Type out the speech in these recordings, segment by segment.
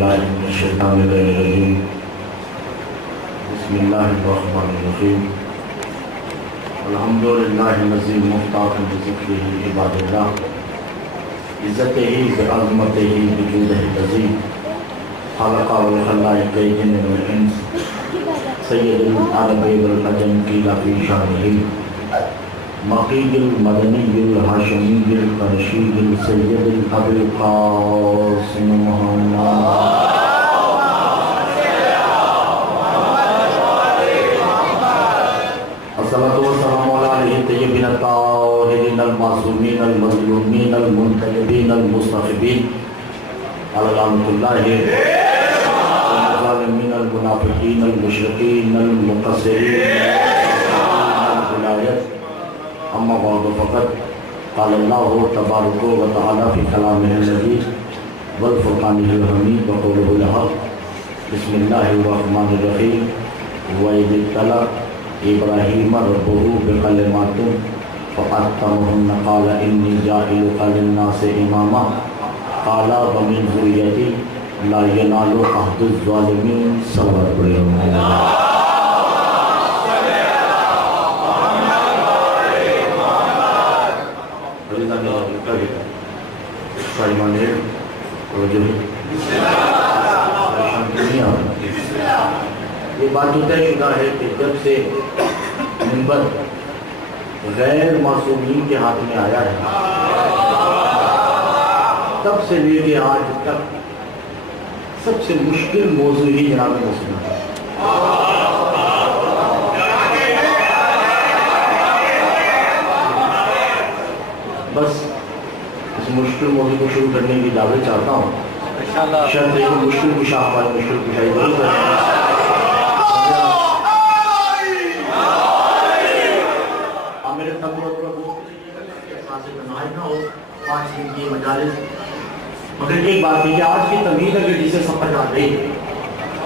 बिल्लाहि मिनश्शैतानिर्रजीम। बिस्मिल्लाहिर्रहमानिर्रहीम। अल्हम्दुलिल्लाहिल्लज़ी मुफ्ताक़न बिज़िक्रिही इबादल्लाह, इज़्ज़तिही बिअज़मतिही बिजूदिही लज़ीम, ख़लक़ वल ख़लाइक़ जिन्न वल इंस, सय्यदुल अरबि वल अजम क़ीला फ़ी शानिही, मक़ीयुल मदनियुल हाशिमियुल क़ुरैशियुल सय्यदुल अबुल क़ासिम मुहम्मद। अस्सलातु वस्सलामु अला तय्यबीन ताहिरीन अल-मासूमीन अल-मज़लूमीन अल-मुंतजबीन अल-मुस्तफ़ीन अललाहुल्लाहि ज़ालिमीन अल-मुनाफ़िक़ीन अल-मुशरिकीन अल-मुक़स्सिरीन अल-विलायत। अम्मा बअद फ़क़द क़ाल अल्लाहु तबारक व तआला फ़ी कलामिहिल अज़ीज़ वल फ़ुरक़ानिहिल हमीद व क़ौलिहिल हक़। बिस्मिल्लाहिर रहमानिर रहीम। व इज़ इब्तला इब्राहीम रब्बुहु बिकलिमातिन फ़अत्तमहुन्ना क़ाला इन्नी जाइलुका लिन्नासि इमामा क़ाला व मिन ज़ुर्रिय्यती ला यनालु अहदुज़ ज़ालिमीन। सल्लल्लाहु अलैहि वसल्लम। ये बात तो तय शुदा है कि जब से मिंबर गैर मासूमीन के हाथ में आया है, तब से लेके आज तक सबसे मुश्किल मौजू ही जनाब मुस्लिम है। बस इस मुश्किल मौजू को शुरू करने की इजाज़त चाहता हूँ। शर्त है कि मुश्किल कुशा हमारी मुश्किल कुशाई जरूर करें। मेरे की मजालिस मगर एक बात है कि आज की तमीज़ अगर जिसे समझ आ गई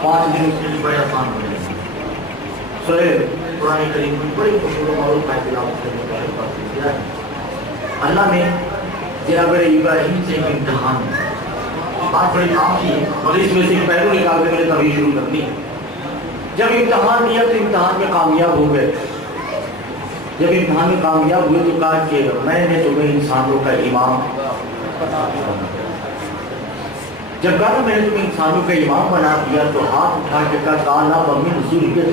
5 दिन उसके लिए बड़े आसान हो जाएंगे। सूरह कुरान करीम की बड़ी मशहूर मारूफ आयत तिलावत करने का किया है। अल्लाह ने जनाब इब्राहीम से एक इम्तिहान बात बड़ी काम की और इसमें से एक पहलू निकाल के मैंने तभी शुरू करनी है। जब इम्तिहान दिया तो इम्तिहान में कामयाब हो गए। जब इम्तिहान में कामयाब हुए तो कहा कि मैंने तुम्हें इंसानों का इमाम, जब कहा मैंने तुम्हें इंसानों का इमाम बना दिया तो हाथ उठा के कहा काला बमिन ज़ुर्रियत।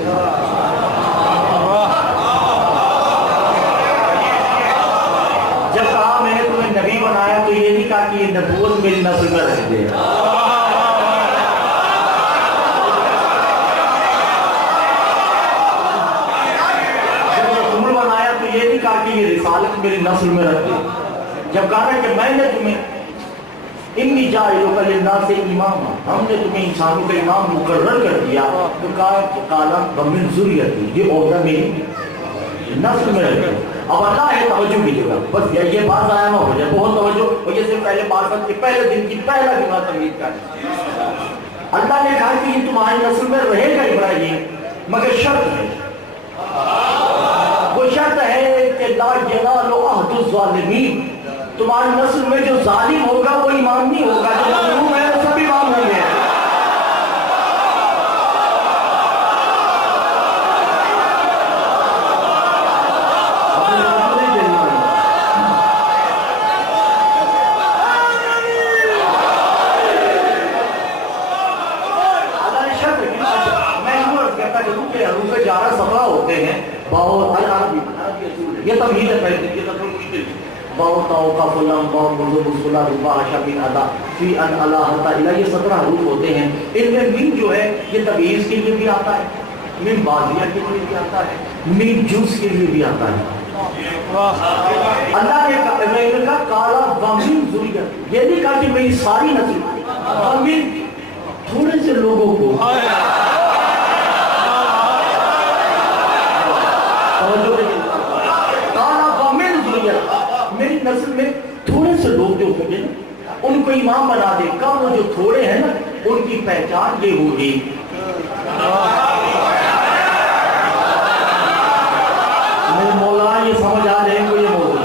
जब कहा मैंने तुम्हें नबी बनाया तो ये नहीं कहा कि ये नबूवत मेरी नस्ल में रह गया। ये नहीं कहा कि ये रिसालत मेरी नस्ल में रख दी। जब कहा कि मैंने तुम्हें इन्नी जाइलुका लिन्नासि इमामा, हमने तुम्हें इंसानों का इमाम मुकर्रर कर दिया तो कहा कि काला मिन ज़ुर्रियती, ये औरत मेरी नस्ल में रह गई। अब अल्लाह है तवज्जो कीजिएगा, बस ये बात ज़ाया ना हो जाए, बहुत तवज्जो हो जैसे पहले मार्फत के पहले दिन की पहला जुमा तमीज़ का। अल्लाह ने कहा कि ये तुम्हारी नस्ल में रहेगा इब्राहीम, मगर शर्त है, वो शर्त है कि ला यनालु अहदुज़ ज़ालिमीन, तुम्हारी नस्ल में जो जालिम होगा वो इमाम नहीं होगा, जो मज़लूम है वो सब इमाम होंगे। होते हैं ये तमहीद है, पहले ये तो मुश्किल है। ये 17 हरूफ होते हैं। इनमें मिन जो है ये तमीज़ के लिए भी आता है, मिन बाज़िया के लिए भी आता है, मिन जुज़ के लिए भी आता है। अल्लाह ने कहा काला वमिन ज़ुर्रियत, ये नहीं कहा कि मेरी सारी नस्ल, वमिन थोड़े से लोगों को, मेरी नस्ल में थोड़े से लोग जो होंगे उनको इमाम बना दे। का वो जो थोड़े हैं ना उनकी पहचान ये होगी मेरे मौला, ये समझ आ रहे हैं ये मौजूद,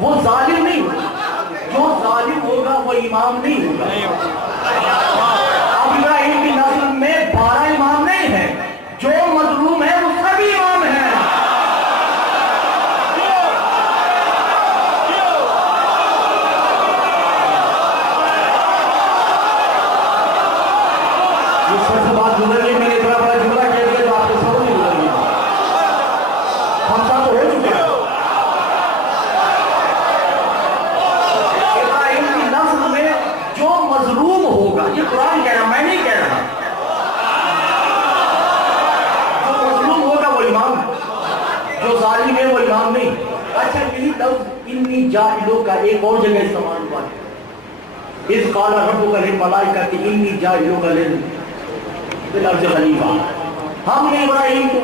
वो जालिम नहीं होगा, जो जालिम होगा वो इमाम नहीं होगा। सर से बात गुजर गई, मैंने इतना बड़ा जुमला कह दिया तो आपके सब नहीं गुजर गया। हम सब तो हो चुके हैं। इब्राहिम की नस्ल में जो मजलूम होगा, ये कुरान कह रहा, मैं नहीं कह रहा, जो मजलूम होगा वो इमाम, जो जालिम है वो इमाम नहीं। अच्छा, यही लफ्ज इन्नी जाहिलों का एक और जगह इस्तेमाल हुआ है। इस काला रब्बुका लिल मलाइकति इन्नी जाहिलुका लिल अर्ज़ि खलीफा। हमने इब्राहिम को,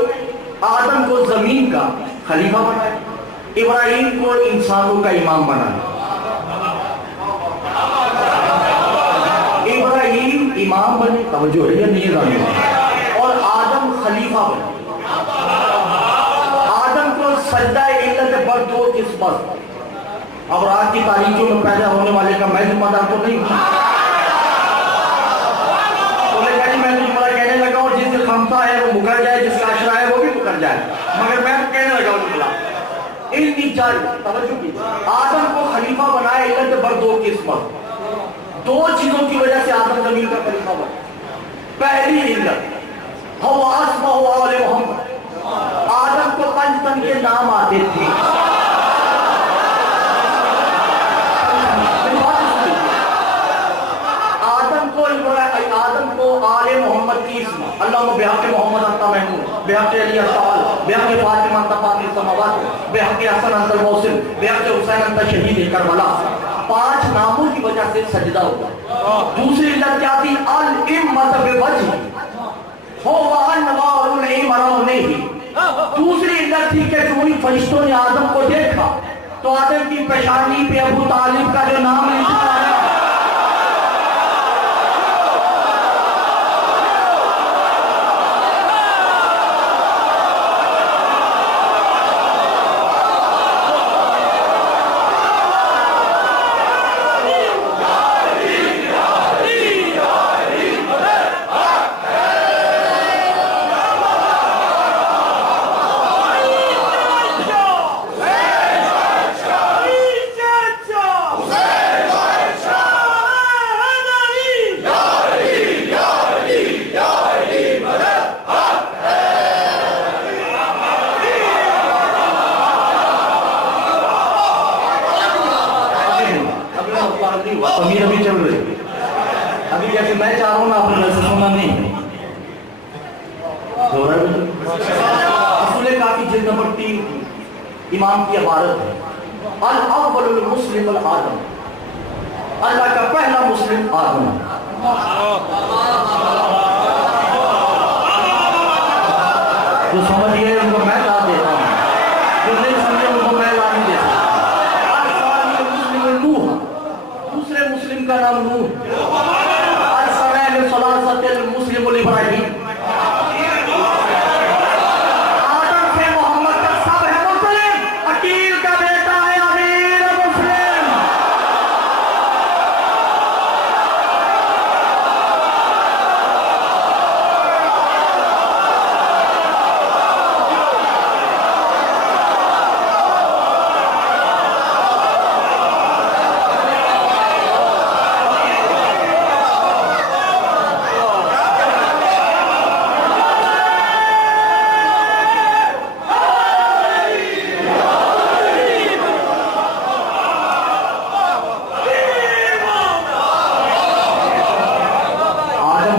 आदम को जमीन का खलीफा बनाया, इब्राहिम को इंसानों का इमाम बनाया। इब्राहिम इमाम बने, तवज्जो है या नहीं है, और आदम खलीफा बने। आदम को सजदा इल्लत पर दो किस्मत। अब रात की तारीखों में पैदा होने वाले का मैं जिम्मेदार तो नहीं हूं। मैं तो जुमला कहने लगा और जिससे खमसा है वो मुकर जाए, जिसका अशरा है वो भी मुकर जाए, मगर मैं तो कहने लगा जुमला इल्मी जाल। तवज्जो कीजिए, आदम को खलीफा बनाया इल्लत पर दो किस्मत। दो चीजों की वजह से आदम जमीन का खलीफा बना। पहली इल्लत हवा अस्मा वाले मोहम्मद, आदम को पंचतन के नाम आते थे। आदम को आले मोहम्मद की इस्म, अल्लाह बेहक मोहम्मद अंता महमूद, बेहक अली अस्ताल, बेहक फातिमा अंता फातिमा समावात, बेहक हसन अंता मौसिम, बेहक हुसैन अंता शहीद करबला। 5 नामों की वजह से सजदा हुआ। दूसरी इल्लत क्या थी? अल इम्मत बिवजह हो व अनवारुल इमरान ही। दूसरी इल्लत थी कि जो फरिश्तों ने आदम को देखा तो आदम की पेशानी पे अबू तालिब का जो नाम लिखा है, अभी चल रही। अभी जैसे मैं चाह रहा हूं ना, आपने वैसे सुना नहीं असूल काफी जिल्द नंबर 3 इमाम की इबारत है, अल अव्वलुल मुस्लिम अल आदम, अल्लाह का पहला मुस्लिम आदम। जो समझ गए उनको मैं ला देता हूं, जो नहीं समझे उनको मैं ला नहीं देता। दूसरे मुस्लिम का नाम नूह, मुस्लिम इब्राहिम। आदम से मोहम्मद तक सब है मुस्लिम। अकील का बेटा है अमीर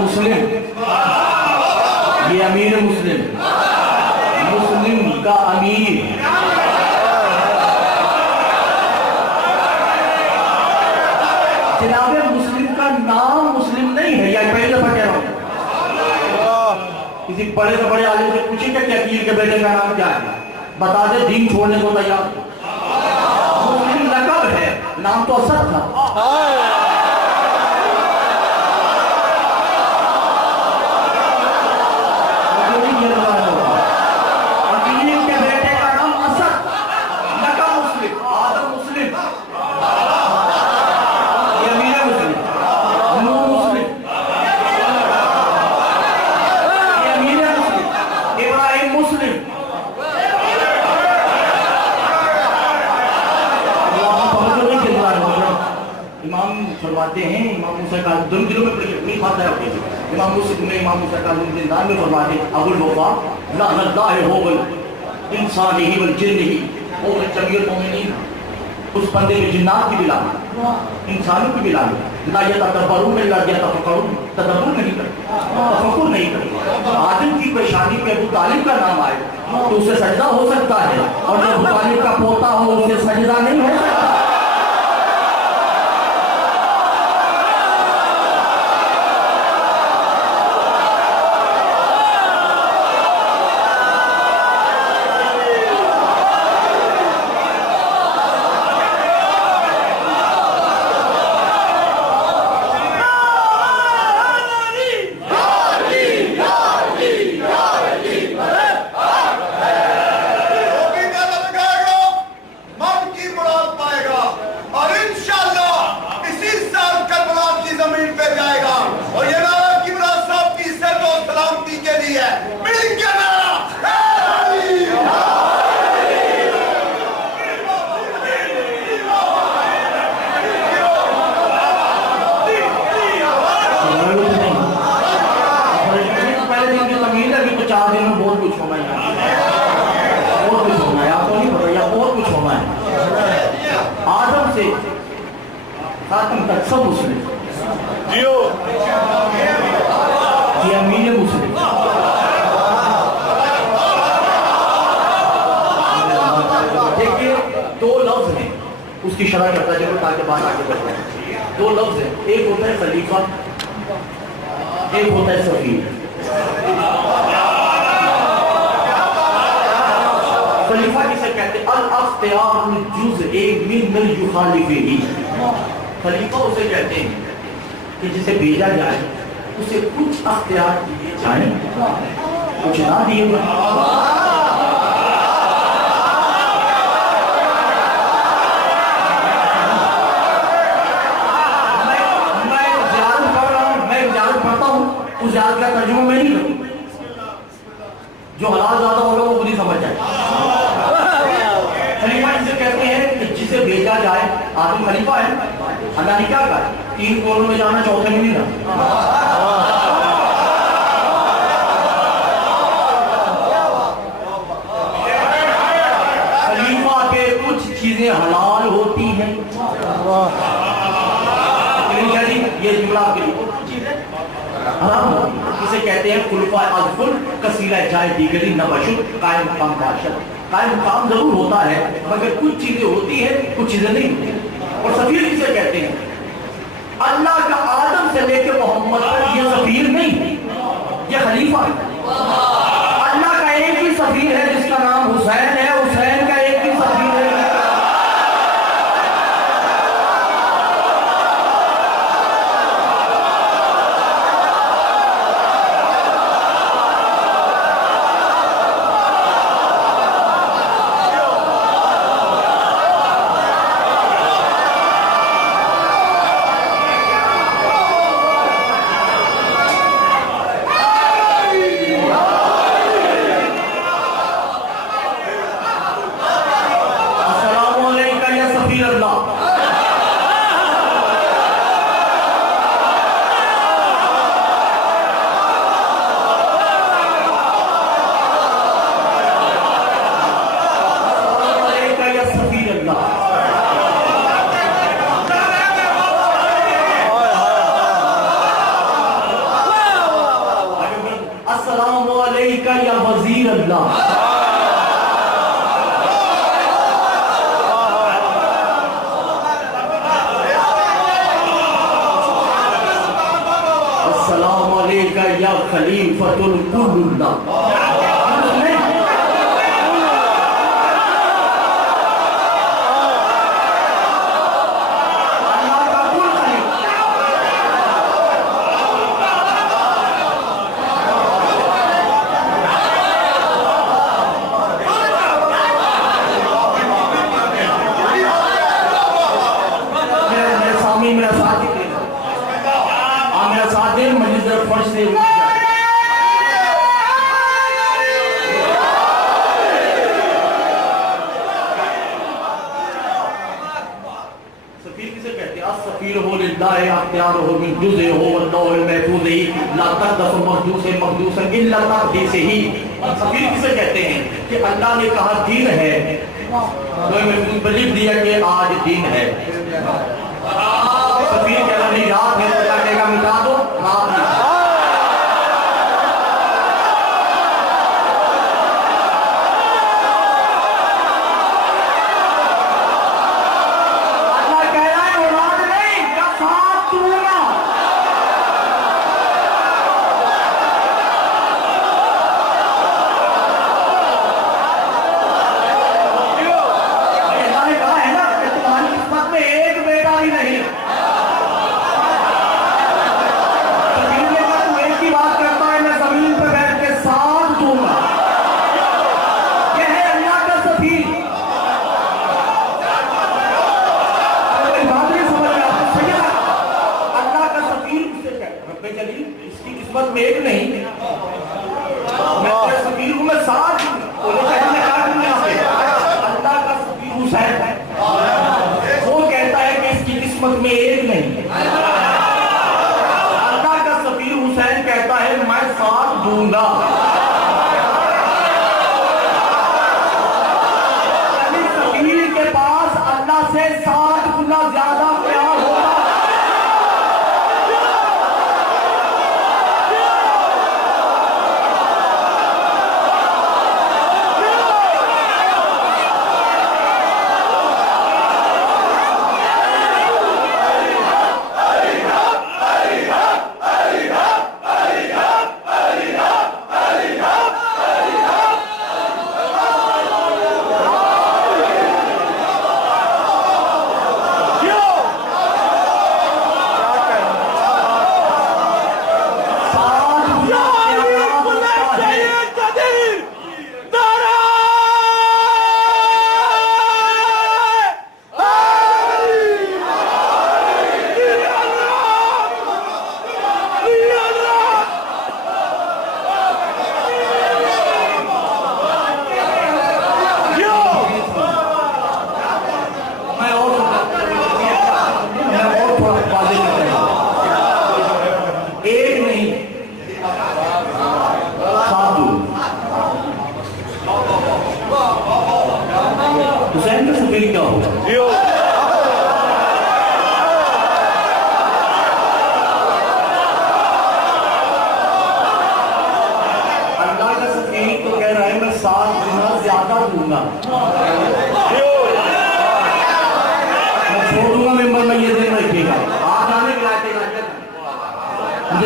मुस्लिम। ये अमीर मुस्लिम, मुस्लिम का अमीर। जनाबे मुस्लिम का नाम मुस्लिम नहीं है, या पहले दफा कह रहा हूं। किसी बड़े से बड़े आदमी से पूछेंगे कि अकील के बेटे का नाम क्या है, बता दे दीन छोड़ने को तैयार। मुस्लिम लकब है, नाम तो असद था। फरमाते हैं इमाम मूसा का 2 दिनों में नहीं खाता है। इमाम मुस्लिम ने इमाम मुसद्दक़ में फरमाते अबुल वफा लअनल्लाहु होगल इंसानी ही वल जिन्न ही होगल जमीअल मोमिनीन, उस बंदे में जिन्नात की भी लानत, इंसानों की भी लानत। ला यतदब्बरून इल्ला यतफक्करून, तदब्बर नहीं करते, तफक्कुर नहीं करते। आदम की पेशानी पे अबू तालिब का नाम आए तो उसे सजदा हो सकता है, और जब अबू तालिब का पोता हो उसे सजदा नहीं हो सकता। खातम तक सब मुस्लिम जियो ये अमीर मुस्लिम। देखिए दो लफ्ज हैं, उसकी शरह करता चलो ताकि बात आगे बढ़ जाए। दो लफ्ज हैं, एक होता है खलीफा, एक होता है सफीर। खलीफा किसे कहते हैं? अल अख्तियारुल जुज़ई मिन युखालिफिही। खलीफा उसे कहते हैं कि जिसे भेजा जाए उसे कुछ अख्तियार दिए जाए, कुछ ना दिए जाए। उस ज़ियारत का तर्जुमा मैं नहीं करूँ, जो हलाल ज़्यादा होगा वो खुद ही समझ जाए। खलीफा जिसे कहते हैं कि जिसे भेजा जाए, आदमी खलीफा है, अल्लाह ने क्या कहा? 3 कोरों में जाना, चौथे में नहीं ना। खलीफा पे कुछ चीजें हलाल होती हैं। ये जुमला इसे कहते हैं खुलफा अज़फुल कसीला जाए दीगरी नबशुल कायम मकाम बादशाह। कायम मकाम जरूर होता है मगर कुछ चीजें होती है, कुछ चीजें नहीं होती। और सफीर किसे कहते हैं? अल्लाह का आदम से लेकर मोहम्मद तक ये सफीर नहीं, ये खलीफा है। अल्लाह का एक ही सफीर है जिसका नाम हुसैन है, हुसैन का एक ही सफीर है। या खलीफतुल कुल्लुल्लाह। इख्तियार हो मिन जुज़े हो वल्लाहुल महफूज़ ही ला तक़दस मक़दूसन इल्ला तक़दीस ही। सफीर किसे कहते हैं कि अल्लाह ने कहा दिन है तो मैं लिख दिया कि आज दिन है। सफीर कह रहा नहीं रात है, अल्लाह कहेगा मिटा दो रात है।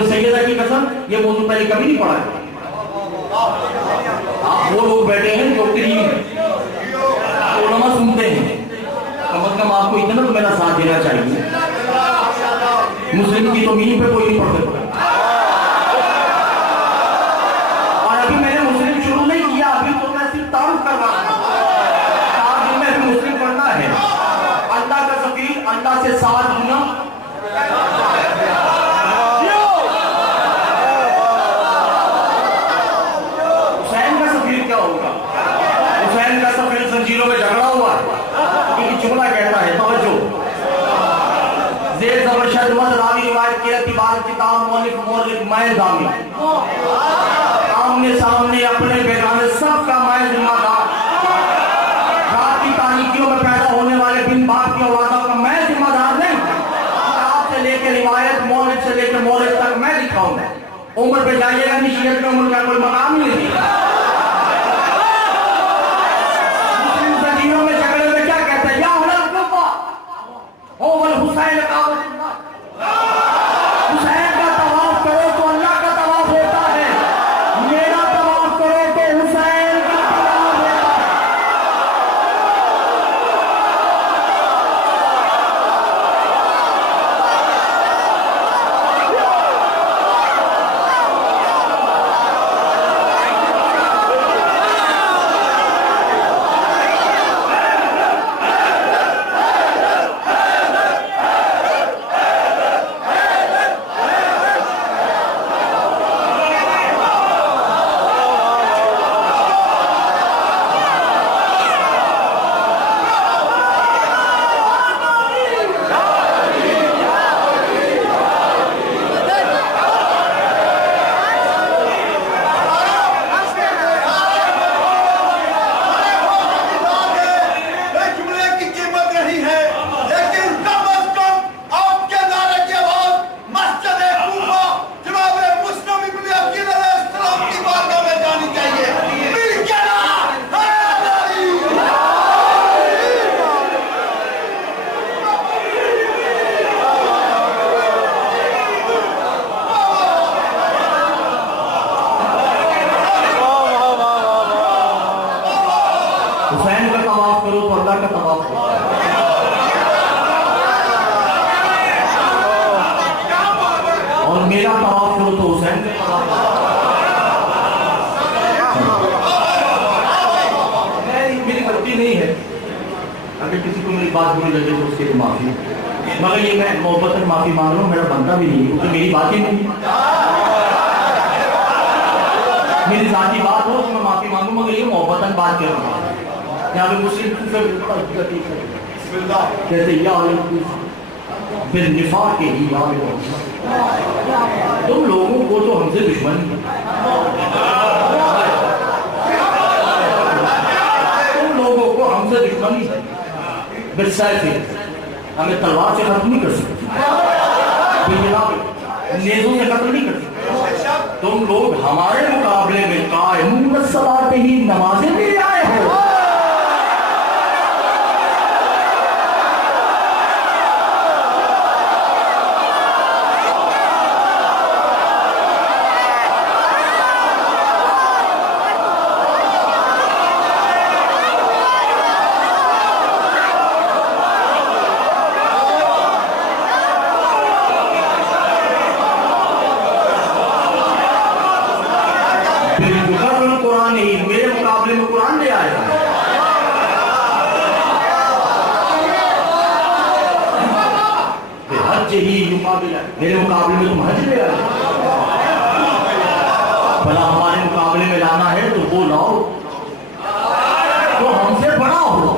सैयदा की कसम ये मौजूद पहले कभी नहीं पढ़ा है। आप वो लोग बैठे हैं जो उलमा सुनते हैं, कम से कम आपको इतना तो मेरा साथ देना चाहिए। मुस्लिम की तो मीनिंग पे कोई नहीं पढ़ सकता। और अभी मैंने मुस्लिम शुरू नहीं किया, अभी तो मैं सिर्फ तारुफ कर रहा हूं। तारुफ में अभी मुस्लिम पढ़ना है। अल्लाह का सफीर अल्लाह से साथ दूंगा। जंजीरों में झगड़ा हुआ क्योंकि जुमला कहता है तवज्जो ज़ेर ज़बर शद मद रावी रिवायत के अतिबार किताब मौलिक मौलिक मैं दामी आमने सामने अपने बेगाने सबका मैं जिम्मेदार। रात की तारीकियों में पैदा होने वाले बिन बाप की औलादों का मैं जिम्मेदार नहीं। किताब से लेकर रिवायत मौलिक से लेकर मौलिक तक मैं लिखाऊंगा। उम्र पे जाइएगा निशियत में उम्र का कोई मकाम नहीं है। में झगड़े में क्या कहते हैं या हुसैन हुसैन का तवाफ करो तो अल्लाह का तवाफ होता है, मेरा तवाफ करो तो हुसैन का तवाफ होता है। कोई बात बुरी लगे तो उसके लिए माफी, मगर ये मैं मोहब्बतन माफी मांग रहा हूँ, मेरा बनता भी नहीं क्योंकि मेरी बात ही नहीं, मेरी जाती बात हो तो मैं माफी मांगू, मगर ये मोहब्बतन बात कर रहा हूँ। यहाँ पे मुस्लिम कहते फिर निफा के ही तुम लोगों को तो हमसे दुश्मनी है, तुम लोगों को हमसे दुश्मनी है, हमें तलवार से खत्म नहीं कर सकते, नेज़ों से खत्म नहीं कर सकते। तुम लोग हमारे मुकाबले में कायम सलात ही नमाजें ले आए हो। मेरे मुकाबले में कुरान ले आया, हज ही मुकाबला, मेरे मुकाबले में तुम हज ले आए, भला हमारे मुकाबले में लाना है तो वो लाओ तो हमसे बड़ा हो।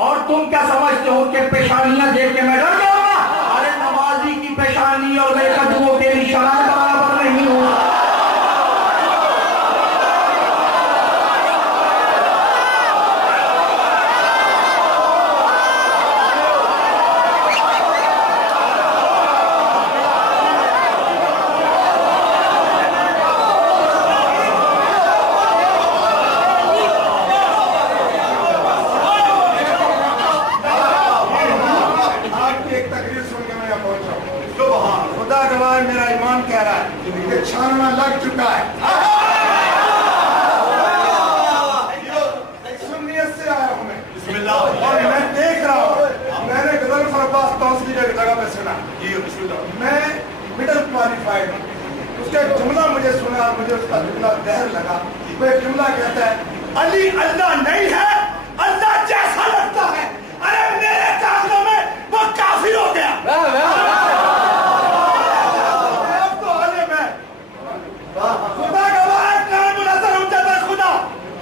और तुम क्या समझते हो कि पेशानियां देख के मैं डर जाऊंगा? अरे नमाजी की पेशानी और मेरे कदमों के निशान बराबर नहीं हो। मेरा ईमान कह रहा है कि छानना लग चुका है। सुन्नियत से आया हूं मैं और मैं देख रहा हूं, मैंने गजल फरबास तौसली की जगह पे सुना, मैं मिडिल क्वालिफाइड हूँ, उसका जुमला मुझे सुना और मुझे उसका जुमला जहर लगा। वो एक जुमला कहता है अली अल्लाह नहीं है, अल्लाह जैसा लगता है। अरे मेरे कागजों में वो काफिर हो गया। खुदा गवाह कान मुनज़्ज़र हुज्जत खुदा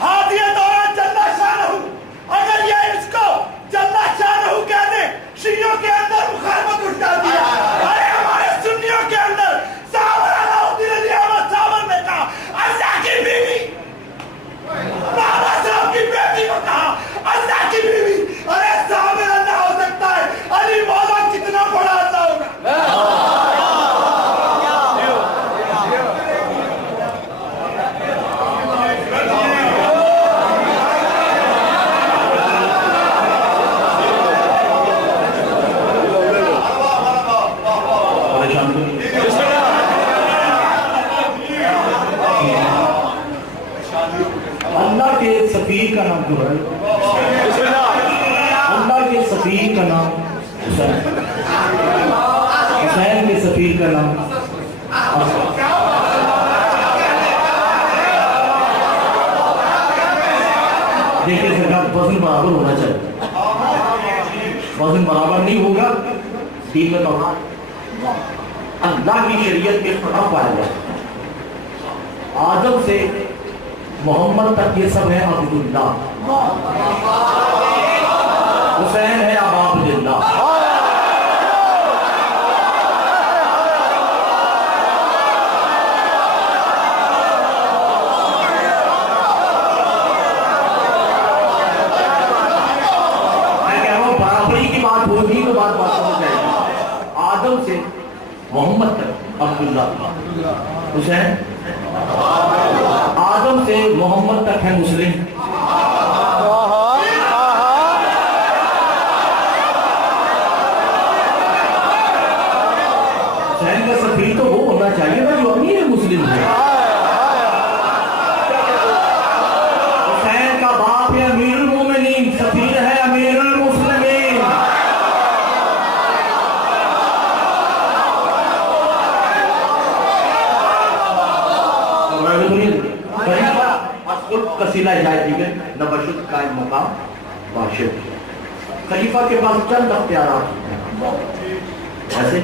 हादिया दौरा जल्ला शानहू, अगर ये इसको जल्ला शानहू कह दे, शियों के अंदर मुखालफत उठ जाती है। अरे हमारे सुन्नियों के अंदर सावर अलाउद्दीन अली अहमद सावर ने कहा अल्लाह की बीवी, बाबा साहब की बेटी को कहा अल्लाह की बीवी। अरे सावर अल्लाह हो सकता है, अली मौला कितना बड़ा अल्लाह होगा। अल्लाह के सफीर का नाम क्या है? अल्लाह के सफीर का नाम हुसैन, हुसैन के सफीर का नाम देखिए सरकार, वजन बराबर होना चाहिए, वजन बराबर नहीं होगा दीन में तो अल्लाह की शरीयत के खिलाफ पाया जाए। आदम से मोहम्मद तक ये सब है अब्दुल्ला, हुसैन है अब अब्दुल्ला। मैं कह रहा हूं बराबरी की बात होगी तो बात समझ जाएगी। आदम से मोहम्मद तक अब्दुल्ला, हुसैन, आदम से मोहम्मद तक है मुस्लिम, हुसैन का जाए दिगर न बशुद कायम मकाम बाशिद। खलीफा के पास चंद अख्तियारात ऐसे।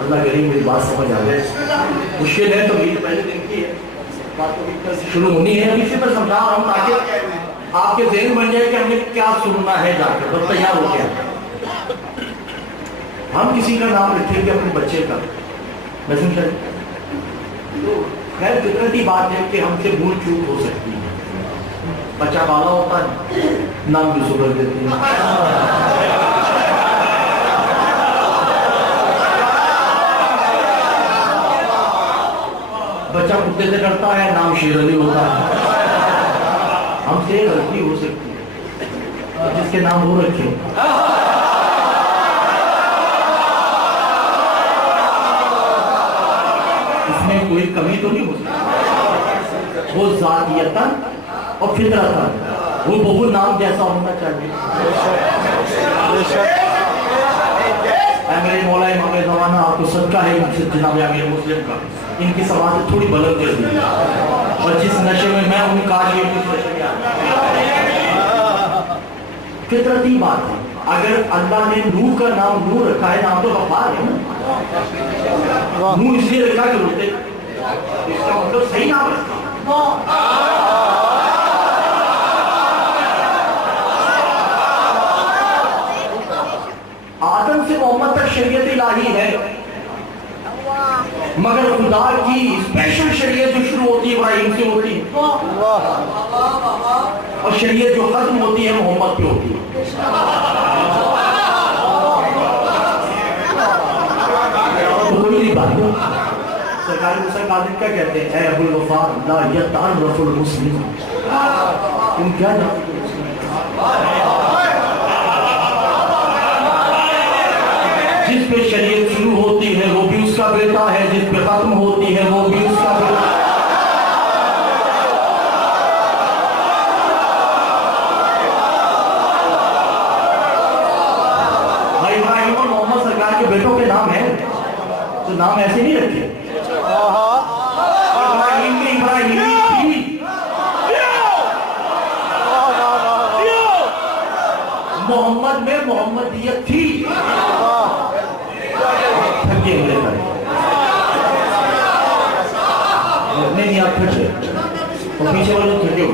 अल्लाह करीम मेरी बात समझ आ जाए। मुश्किल है तो ये तो पहले दिन की है, बात तो शुरू होनी है। अभी से मैं समझा रहा हूँ ताकि आपके ज़हन बन जाए कि हमें क्या सुनना है जाकर, तो तैयार हो गया। हम किसी का नाम रखेंगे अपने बच्चे का, मैसेंजर, तो खैर फितरती बात है कि हमसे भूल चूक हो सकती है। बच्चा बाला होता है, नाम भी सुबह देते हैं। बच्चा कुत्ते से डरता है, नाम शेर अली होता है। हमसे गलती हो सकती है, जिसके नाम वो रखे। इसमें कोई कमी तो नहीं हो सकती। वो जातियतन और फितरतन वो बहु नाम जैसा होना चाहिए। मेरे मौला इमाम ज़माना आपको सदका है जनाब अमीर मुस्लिम का, इनकी सवाल थोड़ी बुलंद कर दी, और जिस नशे में मैं हूँ काश ये कुछ नशे में फितरती बात है। अगर अल्लाह ने नूह का नाम नूह रखा है, नाम तो गफ्फार है ना, नूह इसलिए रखा कि रोते, इसका मतलब सही नाम रखा। आदम से मोहम्मद तक शरीयत इलाही है, मगर खुदा की स्पेशल शरीयत जो शुरू होती है इब्राहिम से होती है, और शरीयत जो खत्म होती है मोहम्मद पे होती है। तो कोई बात नहीं। सरकारी मुसलमान कादिर क्या कहते हैं, ए अबुल वफा ला यतारफुल मुस्लिम, तुम क्या जानते जिस पे शरीयत शुरू होती है वो भी उसका बेटा है, जिस पे खत्म होती है वो भी उसका बेटा। भाई इब्राहिम और मोहम्मद सरकार के बेटों के नाम है, तो नाम ऐसे नहीं रखे। इब्राहिम में इब्राहिमी थी, मोहम्मद में मोहम्मदियत थी। नहीं आप फिर से और पीछे वाले थके हो।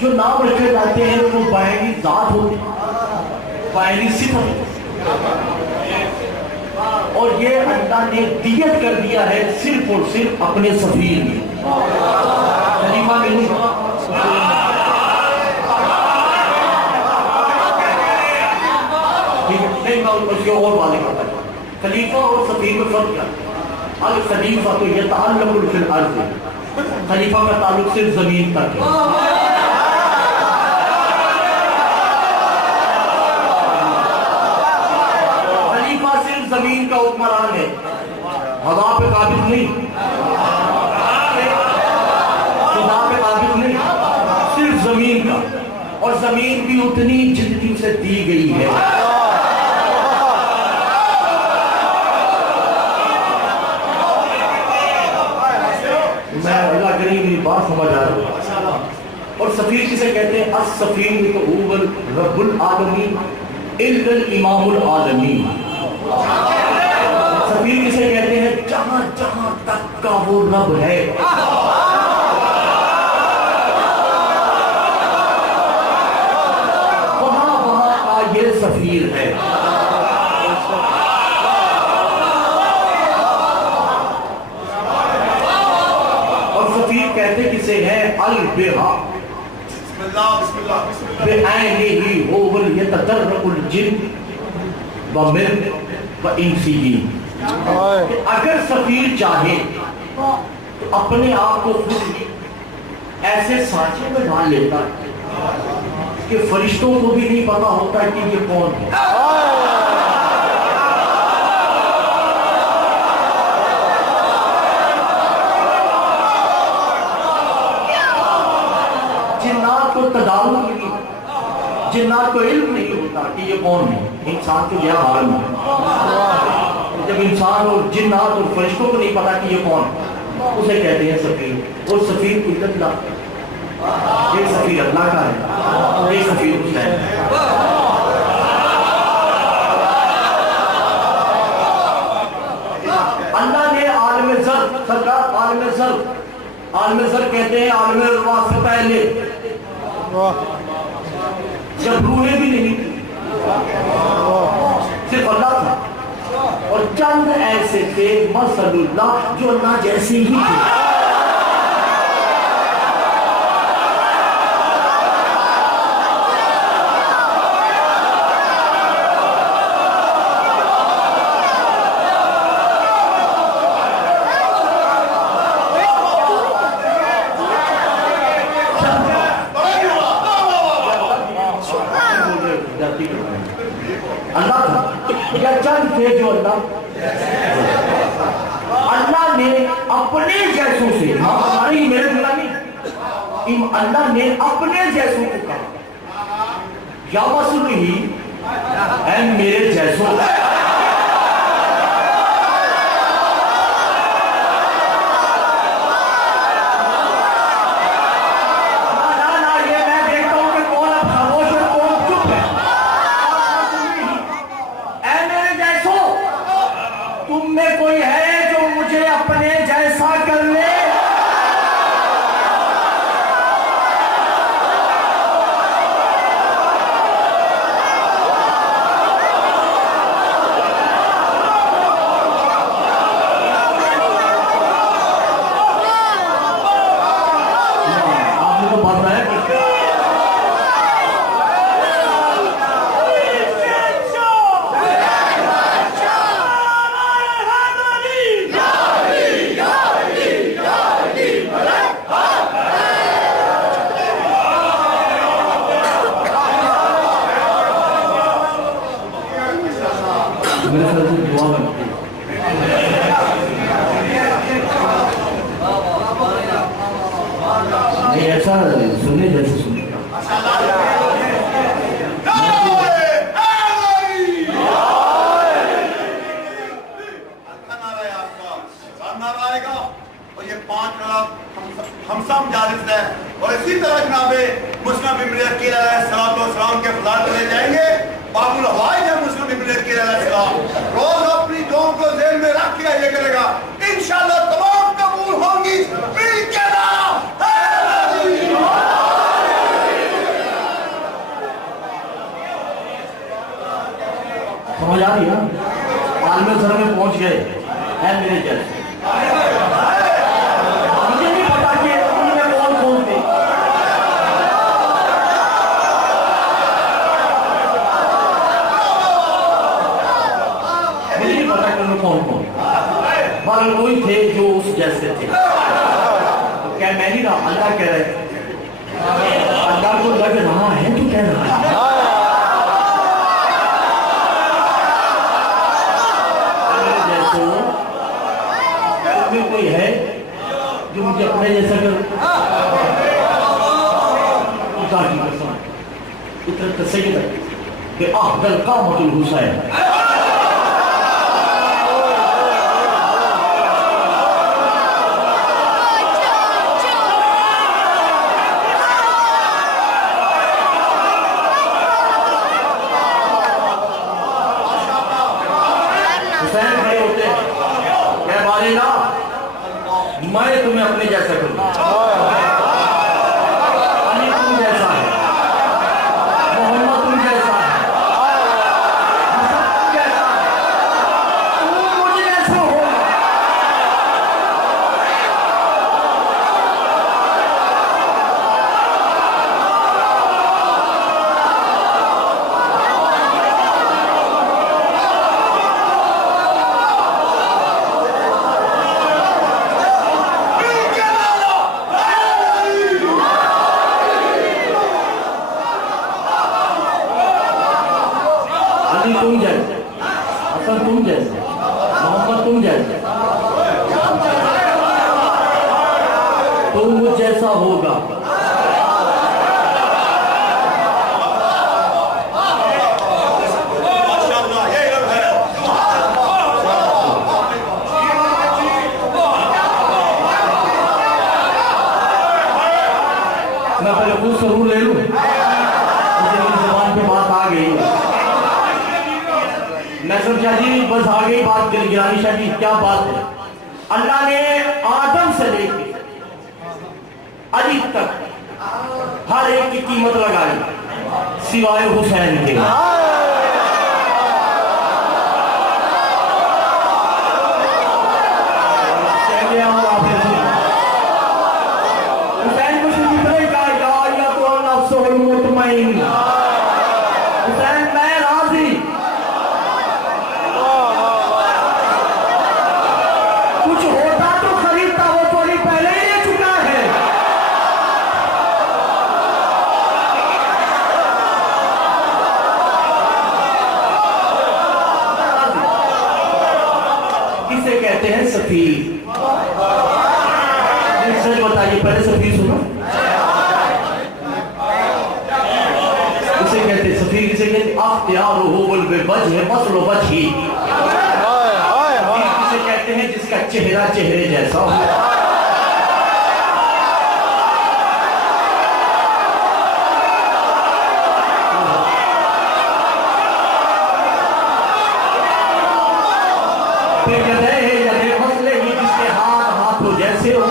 जो नाम रखे जाते हैं वो बायनी जात होती है, बायनी सिफत, और ये अल्लाह ने दियत कर दिया है सिर्फ और सिर्फ अपने सफीर में, खलीफा में नहीं। उसके और वाले करता है खलीफा और सफीर में फर्क क्या? अल खलीफा तो यह ताल्लुक फिल अर्ज़, खलीफा का ताल्लुक सिर्फ जमीन तक है। जमीन का हुक्मरान है, खुदा पे काबिज नहीं, खुदा पे काबिज नहीं, सिर्फ जमीन का, और जमीन भी उतनी जितनी उसे दी गई है। मैं अल्लाह करीम मेरी बात समझ आ रही है। और सफीर किसे कहते हैं? अस सफीर तो हुवल रब्बुल आलमीन इल्लल इमामुल आलमीन। सफीर किसे कहते हैं? जहां जहां तक का वो रब है, वहां वहां का ये सफीर है। से है अल बिहा बेऐनिही हुवल यतदर्रुल जिन व मिन व इंसिही। अगर सफीर चाहे तो अपने आप को खुद ऐसे सांचे में डाल लेता है कि फरिश्तों को भी नहीं पता होता कि ये कौन है। जिन्नात को तदारुक नहीं, जिन्नात को इल्म नहीं होता कि ये कौन है। इंसान तो यह हाल में, जब इंसान और जिन्नात और फरिश्तों को नहीं पता कि ये कौन है, उसे कहते हैं सफीर। और सफीर की इज्जत एक सफीर अल्लाह का है, एक सफीर उसका है। अल्लाह ने आलम ज़र, सरकार आलम ज़र कहते हैं आलम अरवाह से पहले जब रूहें भी नहीं थी, सिर्फ अल्लाह था और चंद ऐसे थे मसलुल्लाह जो अल्लाह जैसे ही थे। अल्लाह था या चंद थे जो अल्लाह ने अपने जैसों से, हमारी मेरे गुलामी, अल्लाह ने अपने जैसों को कहा या मसलुही ऐ मेरे जैसों। कोई है जो मुझे अपने जैसा कर ले? आपने तो बात है मेरे ख्याल से दुआ करते नहीं, ऐसा सुने जैसे सुने। और ये 5 कलाम हमसम जारिज है और इसी तरह जनाबे मुस्लिम इब्न अकील अलैहिस्सलाम के फज़ाइल ले जाएंगे। बाबुल हवाई है मुस्लिम इब्न अकील अलैहिस्सलाम, रोज अपनी दुआओं को ज़हन में रख के ये करेगा, इंशाअल्लाह तमाम कबूल होंगी। समझ आ रही है? आलम ज़र में पहुंच गए हैं मेरे जैसे। मुझे नहीं पता कि उनमें कौन कौन थे। मुझे नहीं पता कि उनमें कौन कौन, मगर कोई थे जो उस जैसे थे। तो क्या मैं नहीं रहा, अल्लाह कह रहे, अल्लाह को लग रहा है तो कह रहा है। कोई है जो मुझे अपने जैसा कर इतना तसय्युद है कि अहदल कामतुल हुसैन। हुसैन खड़े होते हैं, क्या मानेगा मैं तुम्हें अपने जैसा करूंगा। अली तुम जैसा है, मोहम्मद तुम जैसा है, हसन तुम जैसा है, तुम मुझे जैसा हो। तो मुझ जैसा होगा। मैं पहले कुछ जरूर ले लूं, मेरी जुबान पे बात आ गई। नजर शाह जी बस आ गई बात, गिलानी शाह जी क्या बात है। अल्लाह ने आदम से लेके अली तक हर एक की कीमत लगाई सिवाय हुसैन के। हुसैन को सिर्फ का या तो नफ्सुल मुतमईन, हुसैन मैं राजी, कुछ होता तो खरीदता, वो थोड़ी पहले ही ले चुका है। किसे कहते हैं सफीर? सच बताइए, पहले सफीर सुनो। किसे कहते हैं सफीर? किसे कहते हैं? अख्तियार हो वजह मसलो वजही। किसे कहते हैं? जिसका चेहरा चेहरे जैसा हो। फिर यदे मसले ही जिसके हाथ हाथों जैसे हो,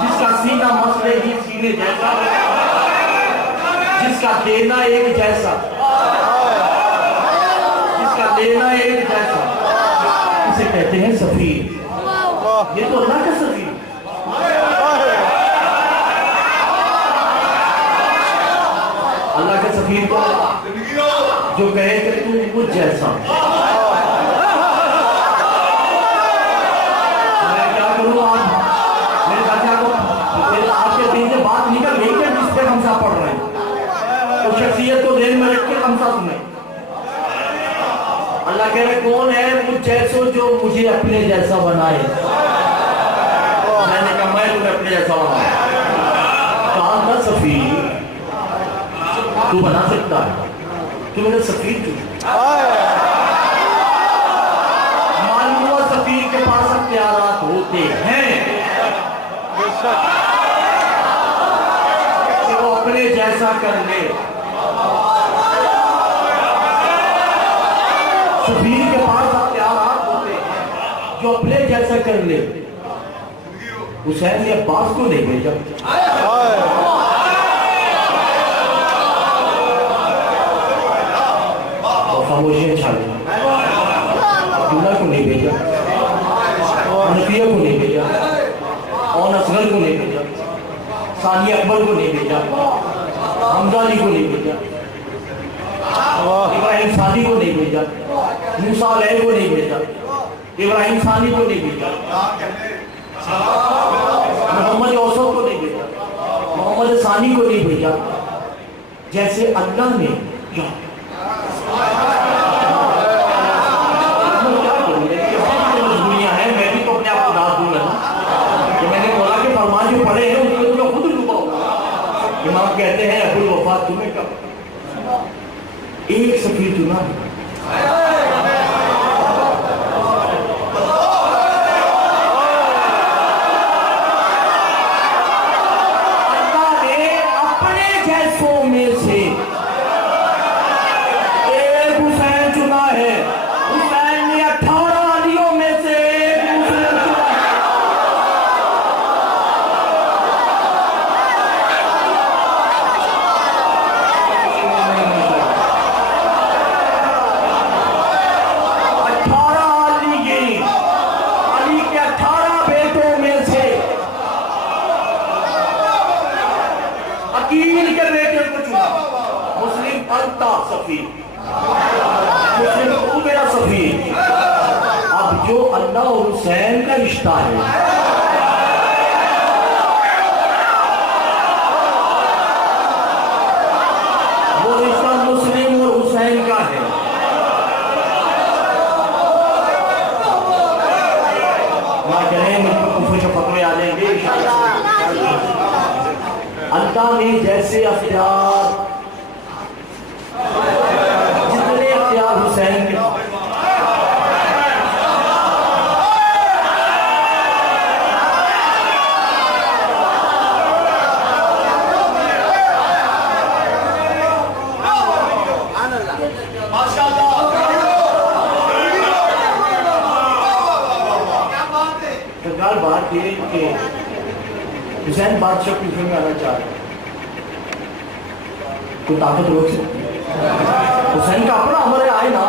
जिसका सीना मसले ही सीने जैसा हो, जिसका देना एक जैसा, जिसका लेना एक जैसा, इसे कहते हैं सफीर। ये तो अल्लाह का सफीर। अल्लाह का सफीर को जो कहे कि तू मुझ जैसा। मैं क्या करूं आज? मेरे बच्चा को आपके दिन से बात निकल गई कि जिस पे हमसा पढ़ रहे हैं, तो शख्सियत को देर में रख के हमसा सुने। अल्लाह कह रहे कौन है मुझ जैसो जो मुझे अपने जैसा बनाए। मैंने कहा मैं तुम्हें अपने जैसा बनाया। कहा था सफीर तू बना सकता है, तू मेरा सफीर तू। मालूम हुआ सफीर के पास अख्तियारात होते हैं कि वो अपने जैसा कर ले। सफीर के पास अख्तियारात होते हैं जो अपने जैसा कर ले। हुसैन ने अब्बास को नहीं भेजा, खामोशी छाली। अब्दुल्ला को नहीं भेजा, हनफिया को नहीं भेजा, और असगर को नहीं भेजा, सानी अकबर को नहीं भेजा, हमजा अली को नहीं भेजा, इब्राहिम सानी को नहीं भेजा, मूसा अलैहि को नहीं भेजा, इब्राहिम सानी को नहीं भेजा, मोहम्मद औसफ को नहीं भेजा, मोहम्मद सानी को नहीं भेजा। जैसे अल्लाह ने मजबूरियां हैं, मैं भी तो अपने आप को दाद दूंगा ना। तो मैंने बोला कि फरमान जो पढ़े हैं उनको तो खुद डूबा होगा। इमाम कहते हैं अबुल वफा तुम्हें कब एक सफीर चुना। अल्लाह ने अपने जैसों में से एक हुसैन चुना है। हुसैन ने 18 अलियों में से एक हुसैन चुना है। अली के 18 बेटों में से अकील के बेटे को चुना। मुस्लिम अंता सफी, मुस्लिम तू मेरा सफी। अब जो अल्लाह और हुसैन का रिश्ता है, वो रिश्ता मुस्लिम और हुसैन का है। अल्लाह करें मुझ पर कुफर के फतवे आ जाएंगे। अल्लाह ने जैसे अख्तियार, जितने अख्तियार हुसैन के बात ये कि हुसैन बादशाह कूफे में आना चाह रहे, कोई ताकत रोक सकती है? हुसैन का अपना अमर आए ना,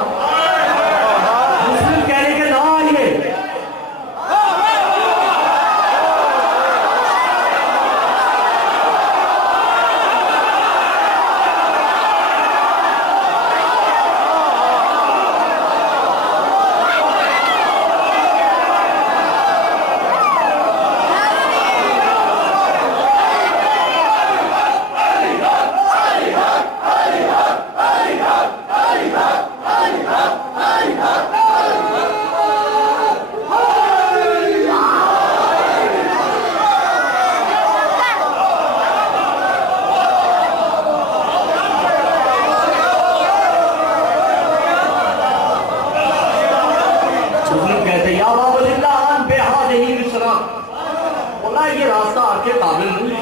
मुस्लिम कह रहे कि ना आइए। ये रास्ता आपके काबिल नहीं।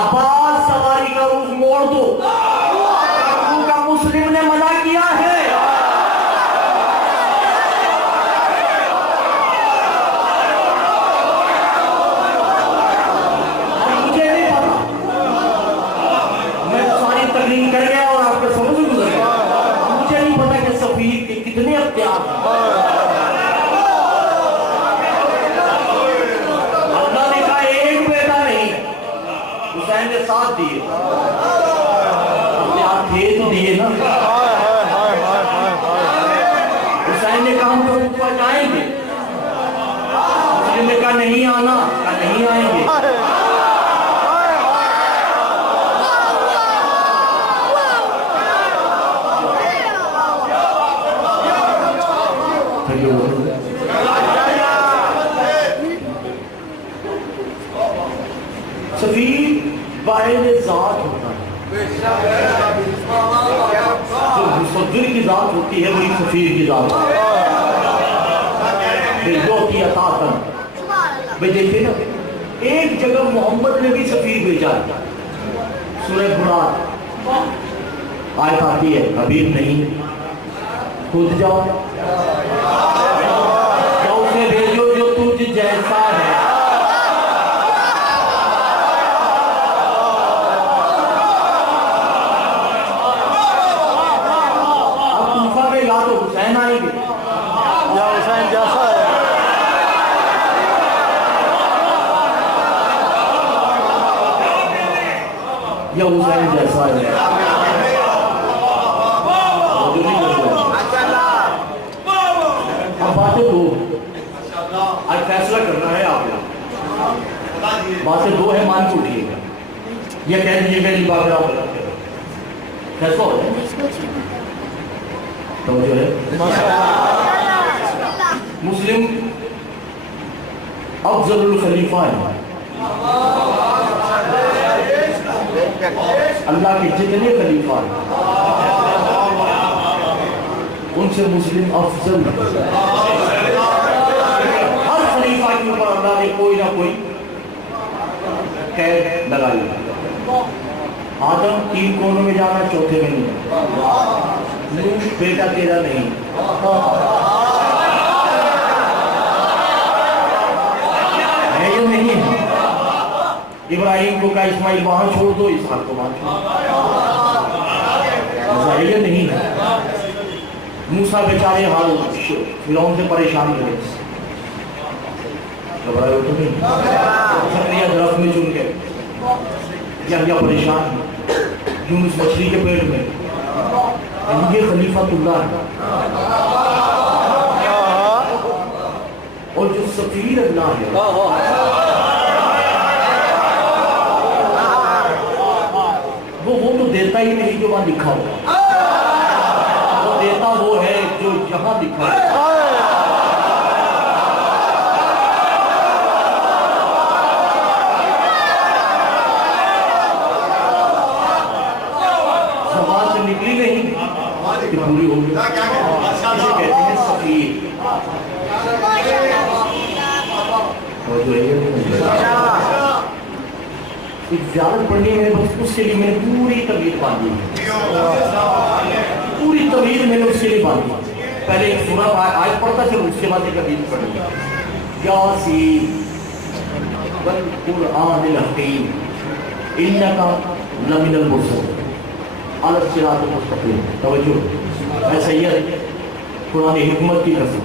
अब्बास सवारी का रूख मोड़ दो, उनका मुस्लिम ने मना किया है। मुझे नहीं पता, मैं सारी तकलीफ कर गया और आपके समझ में गुजर गया। मुझे नहीं पता कि सफीर के कितने अख्तियार हैं। हुसैन ने साथ दिए, आप थे तो दिए ना। हुसैन ने कहा हम तो ऊपर जाएंगे, मुस्लिम ने कहा नहीं आना, कहा नहीं आएंगे। सफीर बाहिर जात होता है, जो मुसद्दिर की जात होती है वही सफीर की जात भाई। देखिए ना, एक जगह मोहम्मद ने भी सफीर भेजा, सूरह बुरात आयत आती है, हबीब नहीं खुद जाओ, या उसे भेजो जो तुझ जैसा है। हुसैन आएंगे या हुसैन जैसा है, या हुसैन जैसा है। अब बातें दो, आज फैसला करना है आपको। बातें दो है, मान के उठिएगा, यह कह दीजिएगा इन बात फैसला हो जाए तो जो है मुस्लिम अफजलुल खलीफा है। अल्लाह के जितने खलीफा हैं उनसे मुस्लिम अफजल। हर खलीफा के ऊपर अल्लाह ने कोई ना कोई कैद लगाई। आदम 3 कोनों में जाना, चौथे में नहीं। बेटा तेरा नहीं, है ये नहीं है। इब्राहिम को कहा इस्माइल वहां छोड़ दो, इसहाक को वहां छोड़, ये नहीं है। मूसा बेचारे हाल फिरौन से परेशान हुए, घबराए तो नहीं, दरख्त में चुन के या परेशान, यूनुस मछली के पेट में। ये खलीफतुल्लाह है। और जो सफीर अल्लाह है वो तो देता ही नहीं जो वहां लिखा हुआ, वो देता वो है जहां दिखा। समाज से निकली नहीं कि पूरी होगी। इसे कहते हैं सफीर। ज़्यादा पढ़नी है बस उसके लिए मैंने पूरी तबीयत बांधी, पूरी तबीयत मैंने उसके लिए बांधी। पहले एक सूरत आज पढ़ता चलो, उसके बाद एक हदीस पढ़ेंगे। यासीन वल कुरआनिल हकीम इन्नका लमिनल मुरसलीन अला सिरातिल मुस्तकीम। तवज्जो, ऐसा ही है कुरान हिकमत की कसम।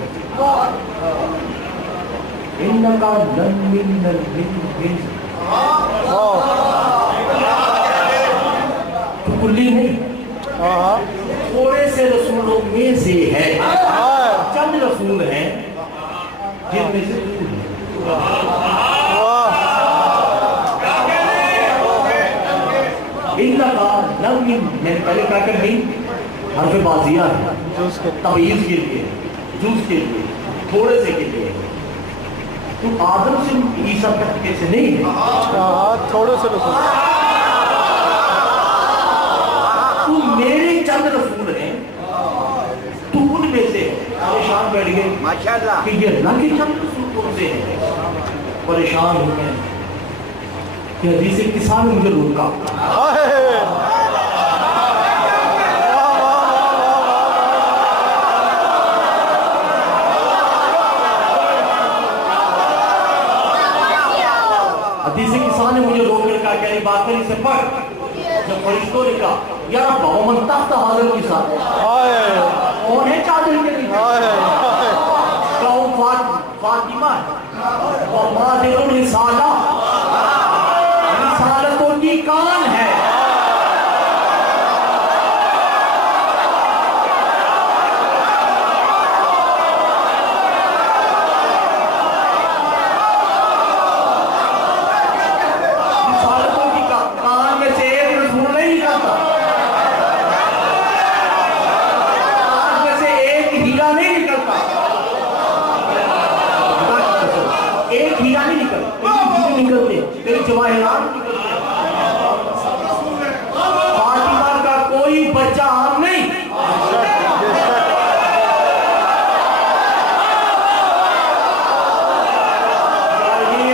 इन्नका लमिनल मुरसलीन, कुल्ली नहीं, थोड़े से रसूलों में से है, चंद रसूल हैं जिनमें से मैंने पहले क्या कर दी, हर्फ बाजिया है तमीज के लिए, जूस के लिए, थोड़े से के लिए। तो आदम से ईसा तक कैसे नहीं है, थोड़े से रसूल, तू मेरे चंद रसूल हैं, तू उनमें से परेशान बैठ गए माशाअल्लाह कि ये अल्लाह के चंद रसूल कौन से हैं। परेशान हो गए कि हदीस किसान ने मुझे रोका। हदीस किसान ने मुझे रोक कर कहा कि नहीं बात करी से पढ़। जब फरिश्तों ने कहा यार बहुमन तख्त हाजिर के साथ कौन है चादर के नीचे, फातिमा और मादिरुल रिसाला, रिसालतों की कान है। फातिमा का कोई बच्चा हम नहीं।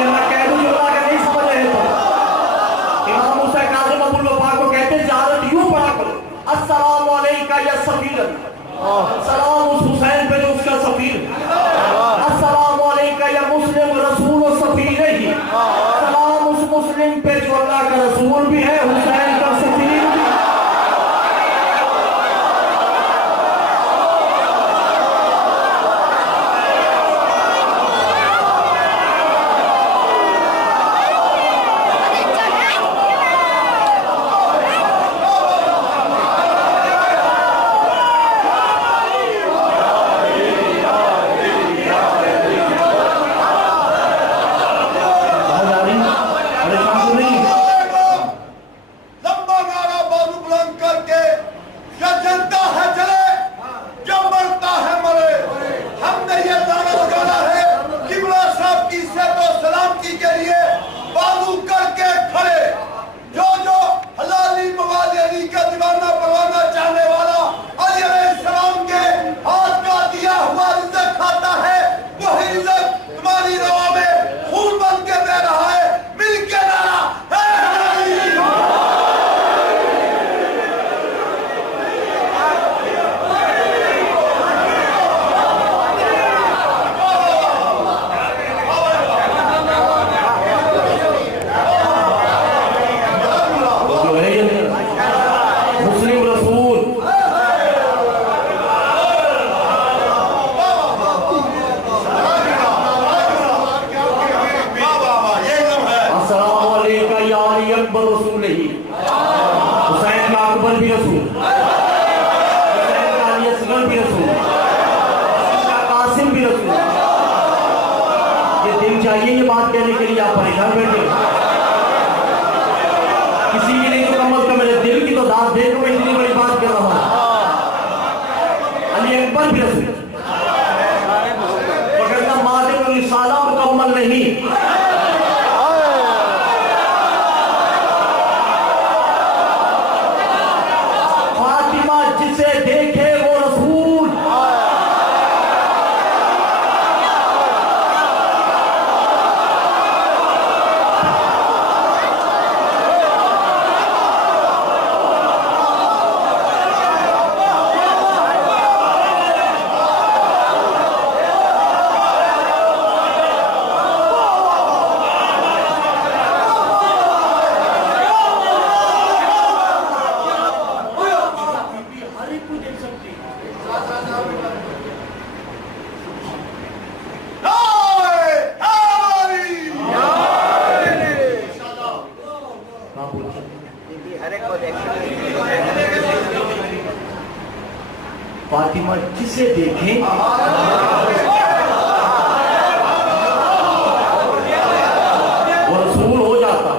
मैं कह दूं जो नहीं समझ रहे तो इमाम मूसा काज़िम अबुल वफा को कहते ज़ियारत यूं पढ़ा करो, अस्सलामु अलैका या सफीर, सलाम उस हुसैन पे जो उसका सफीर, अस्सलामु अलैका या मुस्लिम रसूल और सफीर ही, सलाम उस मुस्लिम पे जो अल्लाह का रसूल भी है, हुसैन का सफीर भी। हुसैन का अकबर भी रसूल, हुसैन का अली असगर भी रसूल, का कासिम भी रसूल। ये दिन चाहिए ये बात कहने के लिए, आप परेशान बैठे किसी की नहीं तो कम अज कम मेरे दिल की तो दाद दे दो, मैं इतनी बड़ी बात कर रहा हूँ। अली अकबर भी रसूल, से देखें। वो रसूल हो जाता।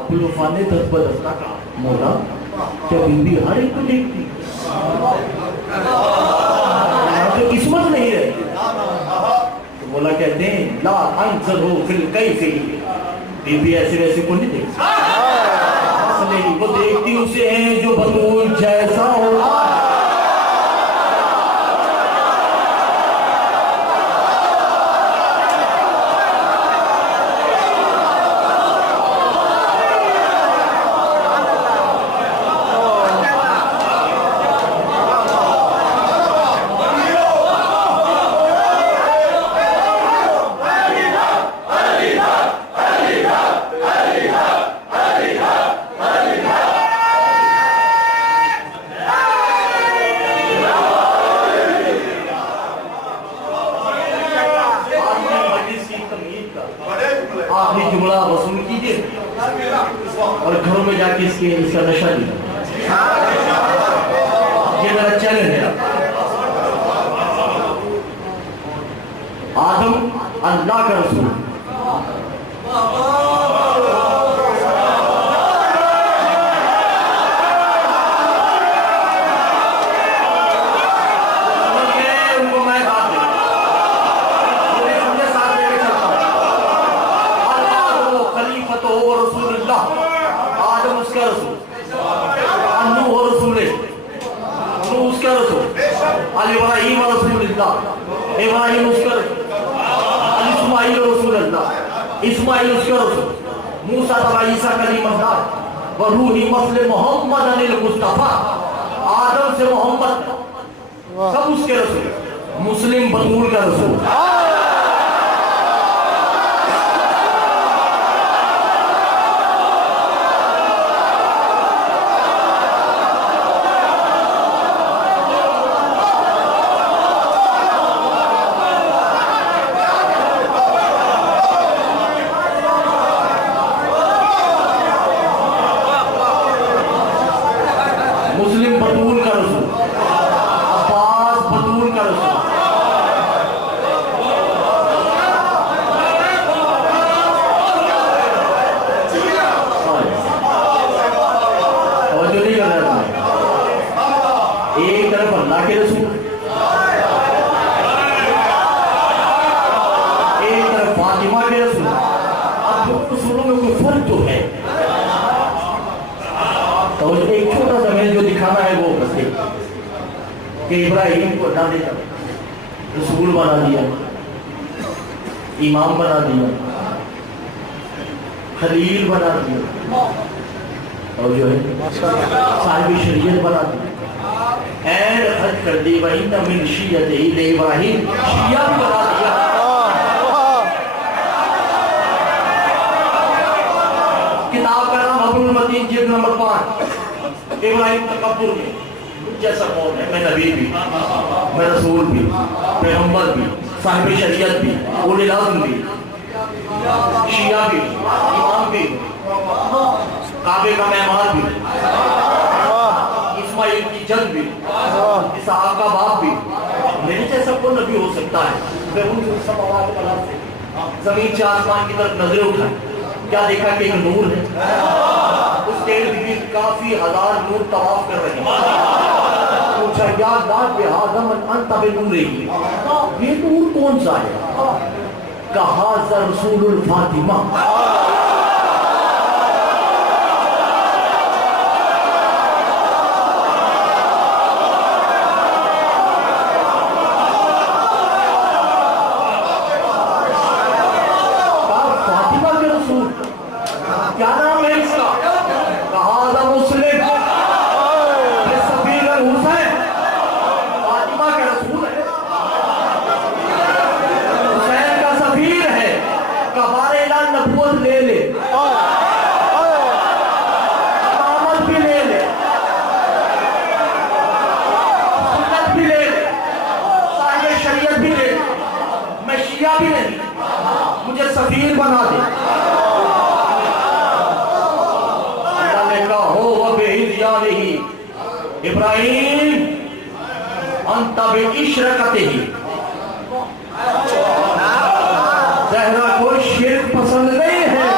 अब्दुल वफा ने दस बदस्ता कहा, मौला क्या बीवी हर एक को देखती? तो किस्मत नहीं रहती। तो बोला कहते हैं ला अंसर हो फिर कई से बीबी ऐसे वैसे को नहीं देखती, नहीं वो देखती उसे है जो बतूल जैसा होता है। आखिरी जुमला वसूल कीजिए और घरों में जाके इसका नशा लीजिए। ये मेरा चैलेंज है। आदम अल्लाह का रसूल, आदम उसका रसूल, अन्नू और रसूले, अन्नू उसका रसूल, अल इब्राहीम और रसूलुल्लाह, इब्राहीम उसका रसूल, अल इस्माईल और रसूलुल्लाह, इस्माईल उसका रसूल, मूसा तबा ईसा कलीमुल्लाह, व रूही मसल मोहम्मद अनिल मुस्तफा, आदम से मोहम्मद सब उसके रसूल, मुस्लिम बतूल का रसूल। मुस्लिम बतूल का रसूल, अब्बास बतूल का रसूल, और जो नहीं कर रहा है, एक तरफ अल्लाह के रसूल, एक तरफ फातिमा के रसूल। अब दो रसूलों में कोई फर्क तो है, तो एक छोटा सा मैंने जो दिखाना है वो बस कि इब्राहिम को अल्लाह ने रसूल बना दिया, इमाम बना दिया, खलील बना दिया, और जो है साहिब शरीयत बना दिया, एंड हज कर दी वही नमिन शियत ही ले इब्राहिम शिया भी बना दिया। किताब का नाम अब्दुल मतीन जिल्द नंबर 5। इब्राहिम तकब्बुर में जैसा कौन है, मैं नबी भी, मैं रसूल भी, पैगंबर भी, साहिब शरीयत भी, उलिल अज़्म भी, शिया भी, इमाम भी, काबे का मेहमान भी, इस्माइल की जद भी, इसहाक का बाप भी। मेरे जैसा कौन नबी हो सकता है? मैं उन समावात वाला से जमीन से आसमान की तरफ नजरें उठाई, क्या देखा कि एक नूर है, उसके इर्द गिर्द काफी हजार नूर तवाफ कर रहे हैं। पूछा या अल्लाह के आदम अंत बिनूर, ये नूर कौन सा है? कहा रसूलुल फातिमा। क्या नाम है इसका? कहा मुस्लिम सफीर हुसैन, फातिमा का रसूल है, हुसैन का सफीर है, कबारे ला नबूवत ले ले, इमामत भी ले ले, सुन्नत भी ले ले, साहिब शरीयत भी ले ले, मैं शिया भी नहीं, मुझे सफीर बना दे। इब्राहिम अंता बिइशरकतिही, ज़हरा को शिर्क पसंद नहीं है।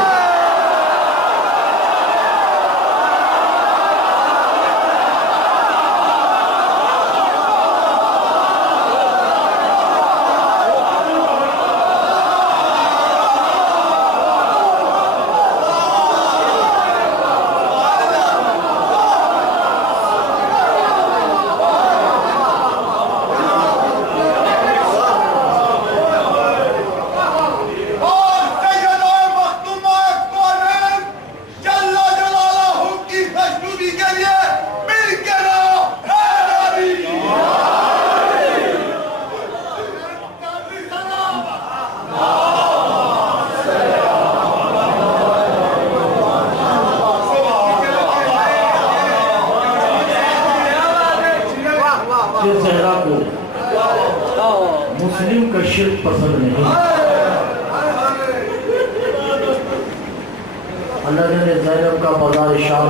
मुस्लिम का शिर्क पसंद नहीं। अल्लाह ने ज़ैनब का बाजार शाम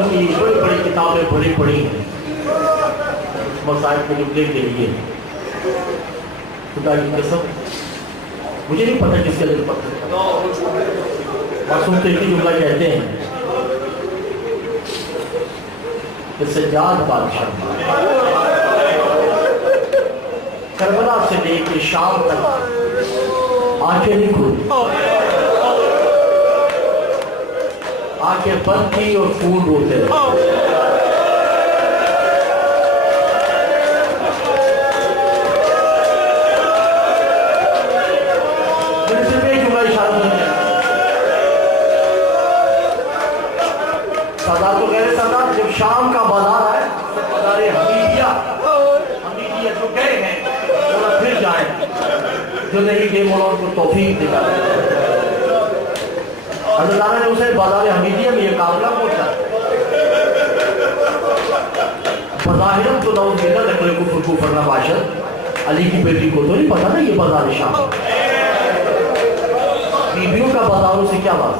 की बड़ी बड़ी किताबें पढ़ी हैं मसाइल को निपटने के लिए। खुदा की कसम मुझे नहीं पता किसके लिए पता, मासूम तो एक ही जुमला कहते हैं कि सज्जाद बादशाह करबला से लेकर शाम तक आंखें नहीं खुली, आंखें बंद थी और खून रोते रहे। सिर्फ एक जुमला इशारा करते हैं, सरदार को कह रहे सरदार जब शाम का बाजार है तो बाजार हमीदिया जो गए हैं थोड़ा फिर जाए, जो नहीं गए मौला उनको तौफीक दिखा। अल्लाह ने उसे बाजार हमीदिया में ये काफिला पहुंचा। बज़ाहिर तो नौज़बिल्लाह नक़ल कुफ्र फरना बाशद अली की बेटी को तो नहीं पता ना ये बाजार शाम। बीबियों का बाजारों से क्या बात?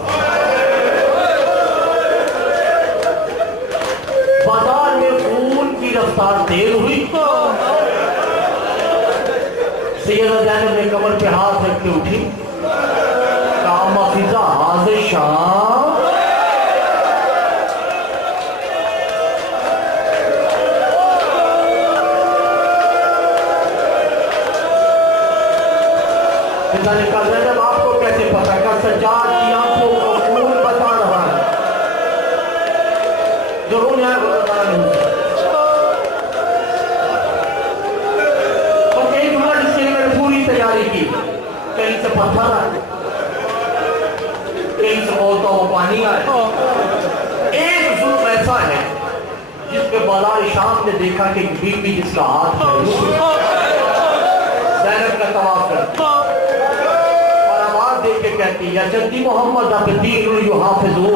बाजार में खून की रफ्तार तेज हुई। सैयदा ज़ैनब ने कमर पे हाथ रख के उठी, फिजा हाज़िर शाम। पिता ने कहा जब आपको कैसे पता का सज्जाद की आंखों को खून बता रहा है, जो रोने आया और एक जुमला जिसके लिए मैंने पूरी तैयारी की, कहीं से पत्थर आए, कहीं से बोलता वो पानी आए। एक जुल्म ऐसा है जिसपे बाजार शाम ने देखा कि बीबी जिसका हाथ है ज़ैनब का तवाफ करती और आवाज दे के कहती है जद्दी मोहम्मद अब दीन यू हाफिज़ू,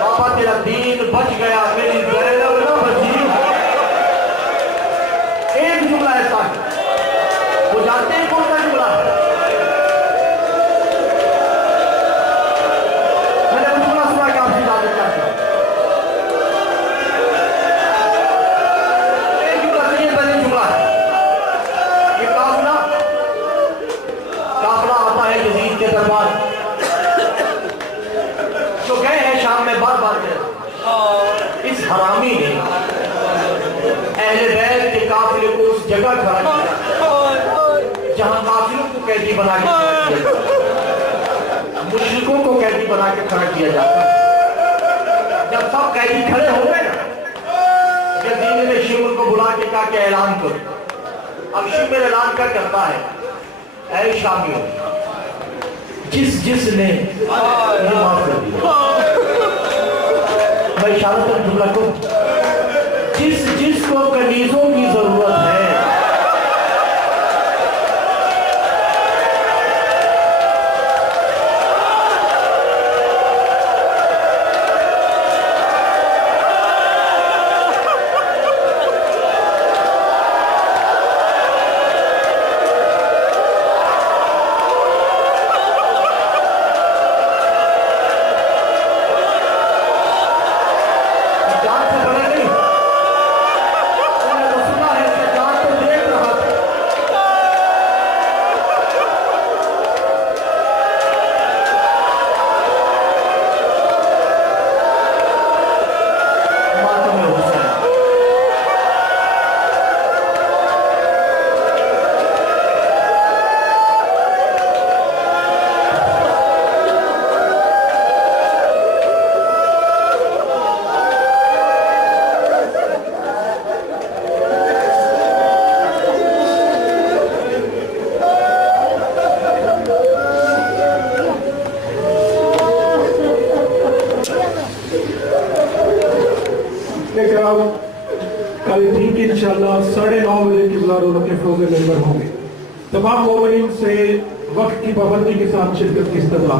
पापा तेरा दीन बच गया, मेरी ज़ैनब ना बची। एक जुमला ऐसा है, वो जानते हैं कौन सा जुमला है? जो गए हैं शाम में बार बार इस हरामी ने अहले बैत के काफिले को उस जगह खड़ा किया जहां काफिलों को कैदी बना के मुश्रिकों को कैदी बना के खड़ा किया जाता। जब सब कैदी खड़े हो गए ना, यजीद ने शिमर को बुला के कहा कि ऐलान करो। अब शिमर ऐलान क्या करता है, ऐ शामियों जिसने माफ कर दिया, मैं इशारा तक जुमला को, जिसको कनीजों की जरूरत है इंशाअल्लाह 9:30 बजे किबला रोज़ा के फरोज़े मेंबर होंगे। तमाम मोमिनीन से वक्त की पाबंदी के साथ शिरकत की इस्तदला।